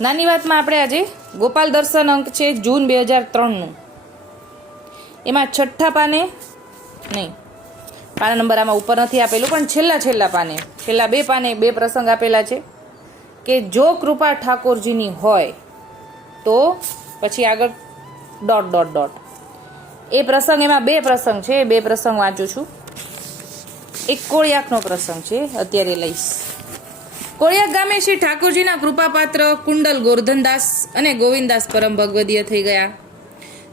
નાની વાતમાં આપણે આજે ગોપાલ દર્શન અંક છે જૂન 2003નું. એમાં છઠ્ઠા પાને નહીં, પાના નંબર આમાં ઉપર નથી આપેલું, પણ છેલ્લા પાને, છેલ્લા 2 પાને 2 પ્રસંગ આપેલા છે કે જો કૃપા ઠાકોરજીની હોય તો પછી આગળ ... એ પ્રસંગ, એમાં 2 પ્રસંગ છે. 2 પ્રસંગ વાંચું છું. એક કોળિયાકનો પ્રસંગ છે, અત્યારે લઈશ. કોળિયાક ગામે શ્રી ઠાકોરજીના કૃપાપાત્ર કુંડલ ગોરધનદાસ અને ગોવિંદદાસ પરમ ભગવદીય થઈ ગયા.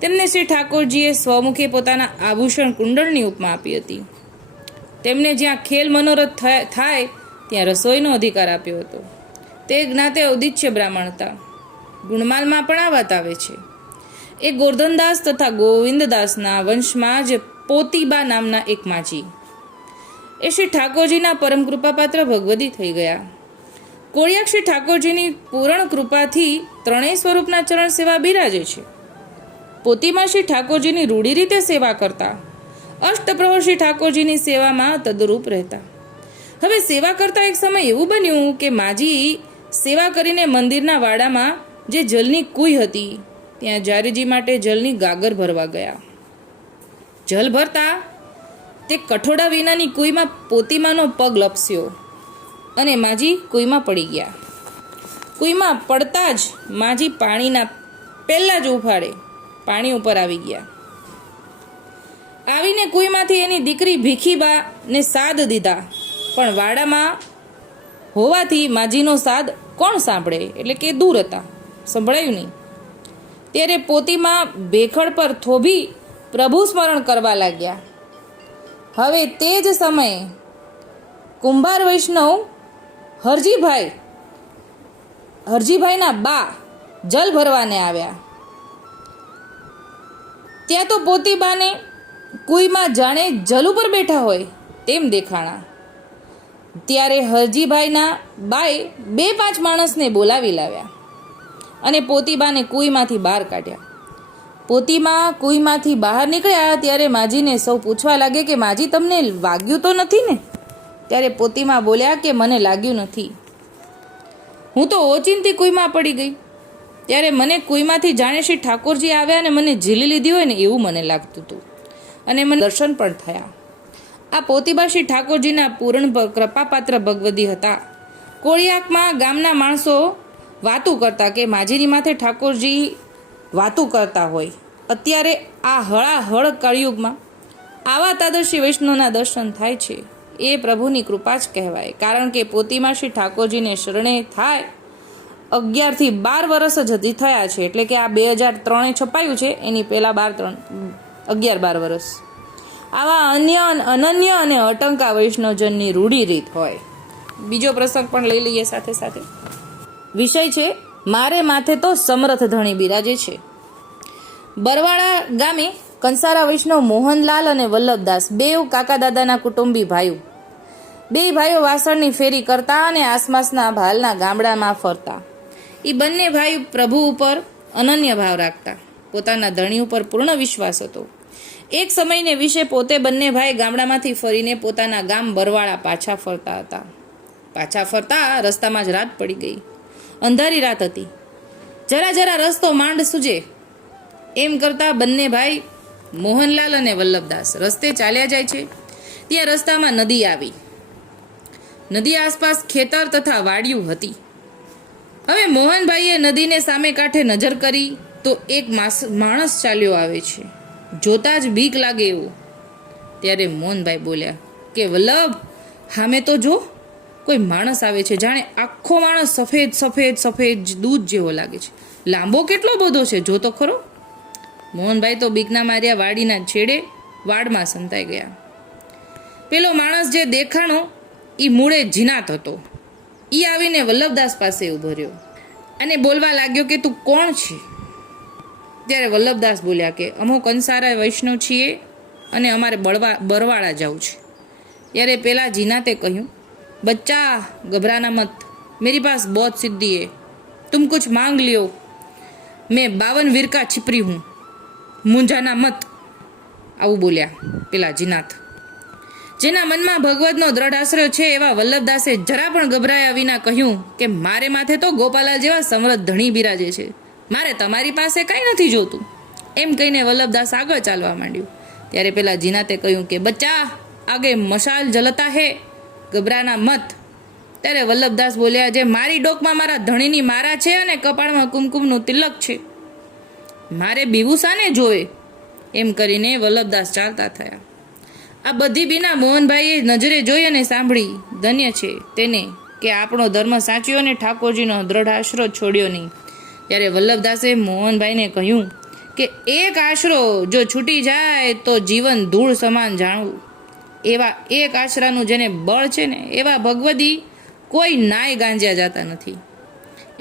તેમને શ્રી ઠાકોરજીએ સ્વમુખે પોતાના આભૂષણ કુંડળની ઉપમા આપી હતી. તેમને જ્યાં ખેલ મનોરથ થાય ત્યાં રસોઈનો અધિકાર આપ્યો હતો. તે જ્ઞાતે ઔદિત્ય બ્રાહ્મણ હતા. ગુણમાલમાં પણ આ વાત આવે છે. એ ગોરધનદાસ તથા ગોવિંદદાસના વંશમાં જ પોતીબા નામના એક માજી એ શ્રી ઠાકોરજીના પરમ કૃપાપાત્ર ભગવદી થઈ ગયા. કોળિયાક શ્રી ઠાકોરજીની પૂર્ણ કૃપાથી 3 સ્વરૂપના ચરણ સેવા બિરાજે છે. પોતીમાં શ્રી ઠાકોરજીની રૂઢી રીતે સેવા કરતા, અષ્ટપ્રહર શ્રી ઠાકોરજીની સેવામાં તદરૂપ રહેતા. હવે સેવા કરતા એક સમય એવું બન્યું કે માજી સેવા કરીને મંદિરના વાડામાં જે જલની કુઈ હતી ત્યાં જારીજી માટે જલની ગાગર ભરવા ગયા. જલ ભરતા તે કઠોડા વિનાની કુઈમાં પોતીમાનો પગ લપસ્યો અને માજી કુઈમાં પડી ગયા. કુઈમાં પડતા જ માજી પાણીના પહેલા જ ઉફાળે પાણી ઉપર આવી ગયા. આવીને કુઈમાંથી એની દીકરી ભીખીબાને સાદ દીધા, પણ વાડામાં હોવાથી માજીનો સાદ કોણ સાંભળે, એટલે કે દૂર હતા, સંભળાયું નહીં. ત્યારે પોતીમાં ભેખડ પર થોભી પ્રભુ સ્મરણ કરવા લાગ્યા. હવે તે જ સમયે કુંભાર વૈષ્ણવ હરજીભાઈના બા જલ ભરવાને આવ્યા. ત્યાં તો પોતીબાને કુઈમાં જાણે જલ ઉપર બેઠા હોય તેમ દેખાણા. ત્યારે હરજીભાઈના બાએ 2-5 માણસને બોલાવી લાવ્યા અને પોતીબાને કુઈમાંથી બહાર કાઢ્યા. પોતીમાં કુઈમાંથી બહાર નીકળ્યા ત્યારે માજીને સૌ પૂછવા લાગે કે માજી, તમને વાગ્યું તો નથી ને? ત્યારે પોતીમાં બોલ્યા કે મને લાગ્યું નથી, હું તો ઓચિંતી કુઈમાં પડી ગઈ. ત્યારે મને કુઈમાંથી જાણે શ્રી ઠાકોરજી આવ્યા અને મને ઝીલી લીધી હોય ને એવું મને લાગતું હતું અને મને દર્શન પણ થયા. આ પોતીબા શ્રી ઠાકોરજીના પૂર્ણ કૃપાપાત્ર ભગવદી હતા. કોળિયાકમાં ગામના માણસો વાતું કરતા કે માજીની માથે ઠાકોરજી વાતું કરતા હોય. અત્યારે આ હળાહળ કળિયુગમાં આવા તાદર્શી વૈષ્ણવના દર્શન થાય છે એ પ્રભુની કૃપા જ કહેવાય. કારણ કે પોતીમાં શ્રી ઠાકોરજીને શરણે થાય 11 થી 12 વર્ષ જ હજી થયા છે, એટલે કે આ 2003 છપાયું છે, એની પહેલાં 11-12 વર્ષ. આવા અનન્ય અને અટંકા વૈષ્ણવજનની રૂઢી રીત હોય. બીજો પ્રસંગ પણ લઈ લઈએ સાથે સાથે. વિષય છે મારે માથે તો સમર્થ ધણી બિરાજે છે. બરવાડા ગામે કંસારા વૈષ્ણવ મોહનલાલ અને વલ્લભદાસ 2 કાકા દાદાના કુટુંબી ભાઈઓ. 2 ભાઈઓ વાસણની ફેરી કરતા અને આસપાસના ભાલના ગામડામાં ફરતા. એ બંને ભાઈ પ્રભુ ઉપર અનન્ય ભાવ રાખતા. પોતાના ધણી ઉપર પૂર્ણ વિશ્વાસ હતો. એક સમયને વિશે પોતે બંને ભાઈ ગામડામાંથી ફરીને પોતાના ગામ બરવાડા પાછા ફરતા હતા. પાછા ફરતા રસ્તામાં જ રાત પડી ગઈ. અંધારી રાત હતી. જરા રસ્તો માંડ સૂજે એમ કરતા બંને ભાઈ મોહનલાલ અને વલ્લભદાસ રસ્તે ચાલ્યા જાય છે. ત્યાં રસ્તામાં નદી આવી. નદી આસપાસ ખેતર તથા વાડિયું હતી. હવે મોહનભાઈએ નદીને સામે કાંઠે નજર કરી તો એક માણસ ચાલ્યો આવે છે. જોતા જ બીક લાગે એવું. ત્યારે મોહનભાઈ બોલ્યા કે વલ્લભ, હામે તો જો, કોઈ માણસ આવે છે, જાણે આખો માણસ સફેદ દૂધ જેવો લાગે છે. લાંબો કેટલો બધો છે, જો તો ખરો. મોહનભાઈ તો બીકના માર્યા વાડીના છેડે વાડમાં સંતાઈ ગયા. પેલો માણસ જે દેખાણો એ મૂળે જીનાત હતો. એ આવીને વલ્લભદાસ પાસે ઊભો રહ્યો અને બોલવા લાગ્યો કે તું કોણ છે? ત્યારે વલ્લભદાસ બોલ્યા કે અમો કંસારા વૈષ્ણવ છીએ અને અમારે બરવાડા જવું છે. ત્યારે પેલા જીનાતે કહ્યું, બચ્ચા ઘબરાના મત, મેરી પાસ બહોત સિદ્ધિ હૈ, તુમ કુછ માંગ લિયો, મેં 52 વિરકા छिपरी हूँ, મૂંઝાના મત. આવું બોલ્યા પેલા જીનાથ. જેના મનમાં ભગવતનો દ્રઢ આશ્રય છે એવા વલ્લભદાસે જરા પણ ગભરાયા વિના કહ્યું કે મારે માથે તો ગોપાલાલ જેવા સમૃદ્ધ ધણી બિરાજે છે, મારે તમારી પાસે કાંઈ નથી જોતું. એમ કહીને વલ્લભદાસ આગળ ચાલવા માંડ્યું. ત્યારે પેલા જીનાતે કહ્યું કે બચ્ચા આગે મશાલ જલતા હે, ગભરાના મત. ત્યારે વલ્લભદાસ બોલ્યા, જે મારી ડોકમાં મારા ધણીની મારા છે અને કપાળમાં કુમકુમનું તિલક છે, મારે બીવું સાને જોવે. એમ કરીને વલ્લભદાસ ચાલતા થયા. આ બધી બીના મોહનભાઈએ નજરે જોઈ અને સાંભળી. ધન્ય છે તેને કે આપણો ધર્મ સાચ્યો અને ઠાકોરજીનો દ્રઢ આશરો છોડ્યો નહીં. ત્યારે વલ્લભદાસે મોહનભાઈને કહ્યું કે એક આશરો જો છૂટી જાય તો જીવન ધૂળ સમાન જાણવું. એવા એક આશરાનું જેને બળ છે ને એવા ભગવદી કોઈ નાય ગાંજ્યા જાતા નથી.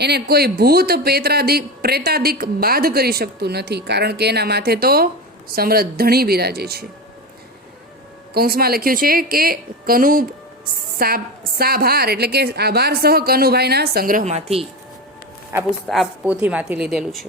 એને કોઈ ભૂત પ્રેતાદિક બાધ કરી શકતું નથી, કારણ કે એના માથે તો સમૃદ્ધ ધણી બિરાજે છે. કૌંસમાં લખ્યું છે કે કનુ સાભાર એટલે કે આભાર સહ કનુભાઈના સંગ્રહમાંથી આ પોથીમાંથી લીધેલું છે.